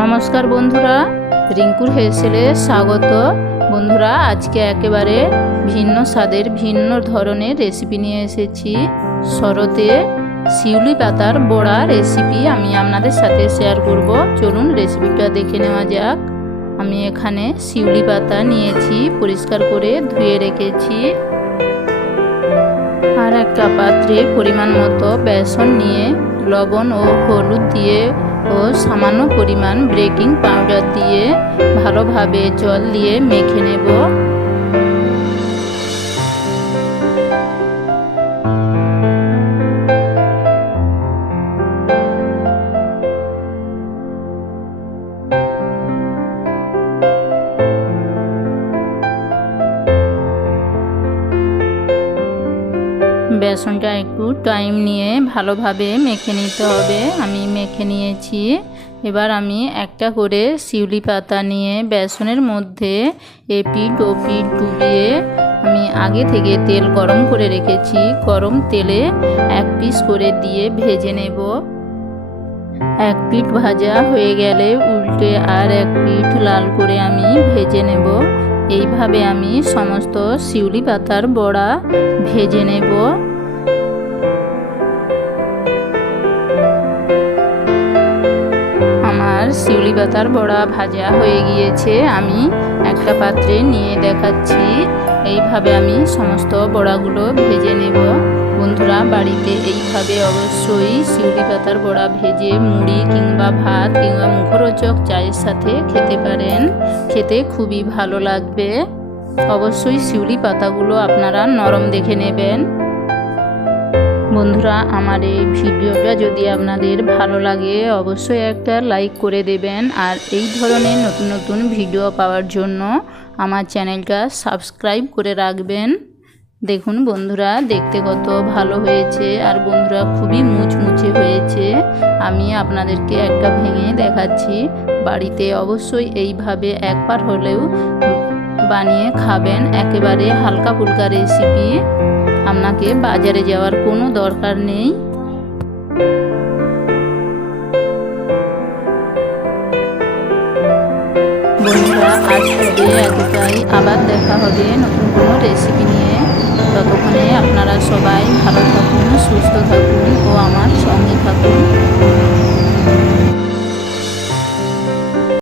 নমস্কার বন্ধুরা, রিঙ্কুর হেসেলে স্বাগত। বন্ধুরা, আজকে একেবারে ভিন্ন স্বাদের, ভিন্ন ধরনের রেসিপি নিয়ে এসেছি। শরতে শিউলি পাতার বড়া রেসিপি আমি আপনাদের সাথে শেয়ার করব। চলুন রেসিপিটা দেখে নেওয়া যাক। আমি এখানে শিউলি পাতা নিয়েছি, পরিষ্কার করে ধুয়ে রেখেছি। আর একটা পাত্রে পরিমাণ মতো বেসন নিয়ে লবণ ও হলুদ দিয়ে ও সামান্য পরিমাণ বেকিং পাউডার দিয়ে ভালোভাবে জল দিয়ে মেখে নেব। বেসনটা একটু টাইম নিয়ে ভালোভাবে মেখে নিতে হবে। আমি মেখে নিয়েছি। এবার আমি একটা করে শিউলি পাতা নিয়ে বেসনের মধ্যে এপিট ওপিট ডুবিয়ে আমি আগে থেকে তেল গরম করে রেখেছি। গরম তেলে এক পিস করে দিয়ে ভেজে নেব। এক পিঠ ভাজা হয়ে গেলে উল্টে আর এক পিঠ লাল করে আমি ভেজে নেব। এইভাবে আমি সমস্ত শিউলি পাতার বড়া ভেজে নেব। শিউলি পাতার বড়া ভাজা হয়ে গিয়েছে। আমি একটা পাত্রে নিয়ে দেখাচ্ছি। এইভাবে আমি সমস্ত বড়াগুলো ভেজে নেব। বন্ধুরা, বাড়িতে এইভাবে অবশ্যই শিউলি পাতার বড়া ভেজে মুড়ি কিংবা ভাত কিংবা মুখরোচক চায়ের সাথে খেতে পারেন। খেতে খুবই ভালো লাগবে। অবশ্যই শিউলি পাতাগুলো আপনারা নরম দেখে নেবেন। বন্ধুরা, আমার এই ভিডিওটা যদি আপনাদের ভালো লাগে, অবশ্যই একটা লাইক করে দেবেন। আর এই ধরনের নতুন নতুন ভিডিও পাওয়ার জন্য আমার চ্যানেলটা সাবস্ক্রাইব করে রাখবেন। দেখুন বন্ধুরা, দেখতে কত ভালো হয়েছে। আর বন্ধুরা, খুবই মুচমুচে হয়েছে। আমি আপনাদেরকে একটা ভেঙে দেখাচ্ছি। বাড়িতে অবশ্যই এইভাবে একবার হলেও বানিয়ে খাবেন। একেবারে হালকা ফুলকা রেসিপি আপনাকে বাজারে যাওয়ার কোনো দরকার নেই। বন্ধুরা, আজ হবে এতটাই। আবার দেখা হবে নতুন কোনো রেসিপি